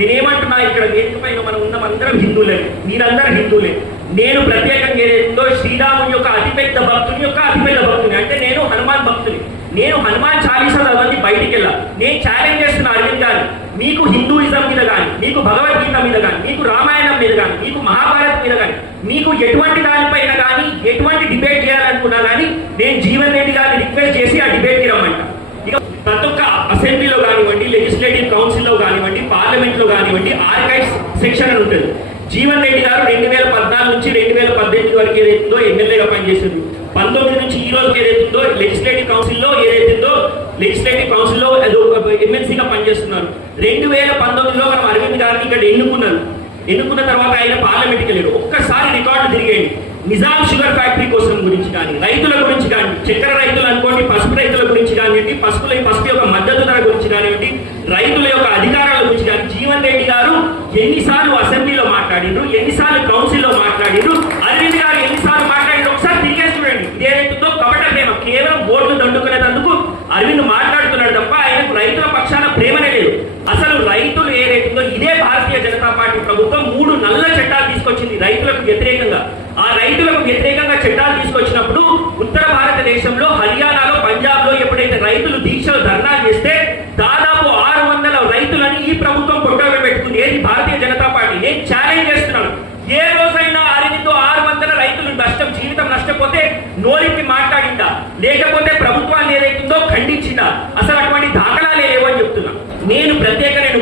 నేనేమంటున్నా, ఇక్కడ వేదిక పైన మనం ఉన్నమందరం హిందువులే, మీరందరూ హిందువులే. నేను ప్రత్యేకంగా ఏదో శ్రీరాముని యొక్క అతిపెద్ద భక్తుని అంటే నేను హనుమాన్ భక్తుని. నేను హనుమాన్ చాలీసా చదవండి బయటికి వెళ్ళా. నేను ఛాలెంజ్ చేస్తున్న అరవింద్ గారు, మీకు హిందూయిజం మీద కానీ, మీకు భగవద్గీత మీద కానీ, మీకు రామాయణం మీద కానీ, మీకు మహాభారత్ మీద కానీ, మీకు ఎటువంటి దానిపైన కానీ ఎటువంటి డిబేట్ చేయాలనుకున్నా కానీ నేను జీవన్ రెడ్డి గారిని రిక్వెస్ట్ చేసి ఆ డిబేట్కి రమ్మంట. ఇక ప్రతి ఒక్క అసెంబ్లీలో కానివ్వండి, లెజిస్లేటివ్ కౌన్సిల్లో కానివ్వండి, పార్లమెంట్ లో కానివ్వండి, ఆర్కైవ్స్ సెక్షన్ అని ఉంటుంది. జీవన్ రెడ్డి గారు 2014 నుంచి 2018 వరకు ఏదైతుందో ఎమ్మెల్యేగా పనిచేసింది. 19 నుంచి ఈ రోజుకి ఏదైతుందో లెజిస్లేటివ్ కౌన్సిల్లో ఎమ్మెల్సీగా పనిచేస్తున్నారు. 2019లో మనం అరవింద్ గారిని ఇక్కడ ఎన్నుకున్న తర్వాత ఆయన పార్లమెంట్కి వెళ్ళారు. ఒక్కసారి రికార్డు తిరిగేయండి. నిజాం షుగర్ ఫ్యాక్టరీ కోసం గురించి కానీ, రైతుల గురించి కానీ, చక్కెర రైతులు అనుకోండి, పసుపు రైతుల గురించి కానివ్వండి, పసుపు యొక్క మద్దతు ధర గురించి కానివ్వండి, రైతుల యొక్క అధికారాల గురించి కానీ జీవన్ రెడ్డి గారు ఎన్నిసార్లు అసెంబ్లీలో మాట్లాడిండ్రు, ఎన్నిసార్లు కౌన్సిల్లో మాట్లాడిండ్రు, అరవింద్ గారు ఎన్నిసార్లు మాట్లాడిండ్రు ఒకసారి తిరిగే చూడండి. ఇదేదైతుందో కపట ప్రేమ, కేవలం ఓట్లు దండుకునేందుకు అరవింద్ మాట్లాడుతున్నాడు తప్ప ఆయనకు రైతుల పక్షాన ప్రేమనే లేదు. అసలు రైతులు ఏదైతుందో ఇదే భారతీయ జనతా పార్టీ ప్రభుత్వం 3 నల్ల చట్టాలు తీసుకొచ్చింది రైతులకు వ్యతిరేకంగా. ఆ రైతులకు వ్యతిరేకంగా చట్టాలు తీసుకొచ్చినప్పుడు ఉత్తర భారతదేశంలో, హర్యానాలో, పంజాబ్ లో ఎప్పుడైతే రైతులు దీక్షలు ధర్నాలు చేస్తే దాదాపు 600 రైతులని ఈ ప్రభుత్వం పొట్టగా పెట్టుకుంది. ఏది భారతీయ జనతా పార్టీ. నేను ఛాలెంజ్ చేస్తున్నాను, ఏ రోజైనా అరవింద్ 600 రైతులు జీవితం నష్టపోతే నోరిప్పి మాట్లాడిందా, లేకపోతే ప్రభుత్వాన్ని ఏదైతుందో ఖండించిందా? అసలు అటువంటి దాఖలాలే లేవని చెప్తున్నా. నేను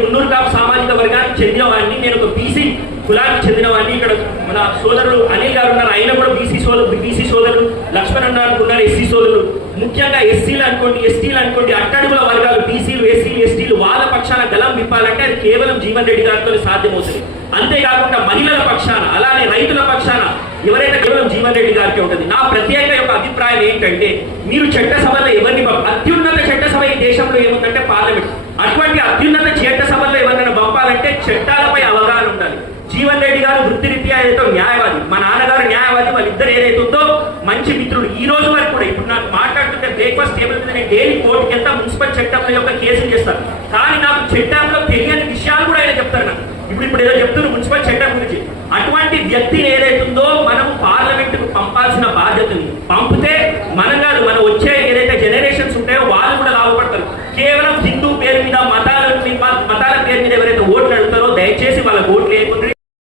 మున్నూరు కాపు సామాజిక వర్గానికి చెందినవాడిని. నేను ఒక బీసీ కులానికి చెందినవాడిని. ఇక్కడ మన సోదరులు అనిల్ గారు ఉన్నారు, ఆయన కూడా బీసీ సోదరులు, లక్ష్మణ్ అన్న ఉన్నారు ఎస్సీ సోదరులు. ముఖ్యంగా ఎస్సీలు అనుకోండి, ఎస్టీలు అనుకోండి, అట్టడుగుల వర్గాలు బీసీలు, ఎస్సీలు, ఎస్టీలు వాళ్ళ పక్షాన గలం విప్పాలంటే అది కేవలం జీవన్ రెడ్డి గారితో సాధ్యమవుతుంది. అంతేకాకుండా మహిళల పక్షాన, అలానే రైతుల పక్షాన ఎవరైతే కేవలం జీవన్ రెడ్డి గారికి ఉంటుంది. నా ప్రత్యేక యొక్క అభిప్రాయం ఏంటంటే, మీరు చట్టసభలో ఎవరిని అత్యున్నత చట్టసభ ఈ దేశంలో ఏముందంటే పార్లమెంట్. అటువంటి అత్యున్నత చట్టసభలో ఎవరైనా పంపాలంటే చట్టాలపై అవగాహన ఉండాలి. జీవన్ రెడ్డి గారు వృత్తిరీత్యా ఏదైతే న్యాయవాది, మా నాన్నగారు న్యాయవాది, వాళ్ళిద్దరు ఏదైతుందో మంచి మిత్రులు. ఈ రోజు వరకు కూడా ఇప్పుడు నాకు మాట్లాడుతుంటే బ్రేక్ఫాస్ట్ టేబుల్ మీద నేను డైలీ కోర్టుకి వెళ్తా, మున్సిపల్ చట్టంలో యొక్క కేసులు చేస్తాను. కానీ నాకు చట్టంలో తెలియని విషయాలు కూడా ఆయన చెప్తారు నాకు. ఇప్పుడు ఏదో చెప్తున్నారు మున్సిపల్ చట్టం గురించి. అటువంటి వ్యక్తిని ఏదైతుందో మనం పార్లమెంట్ కు పంపాల్సిన బాధ్యతని పంపితే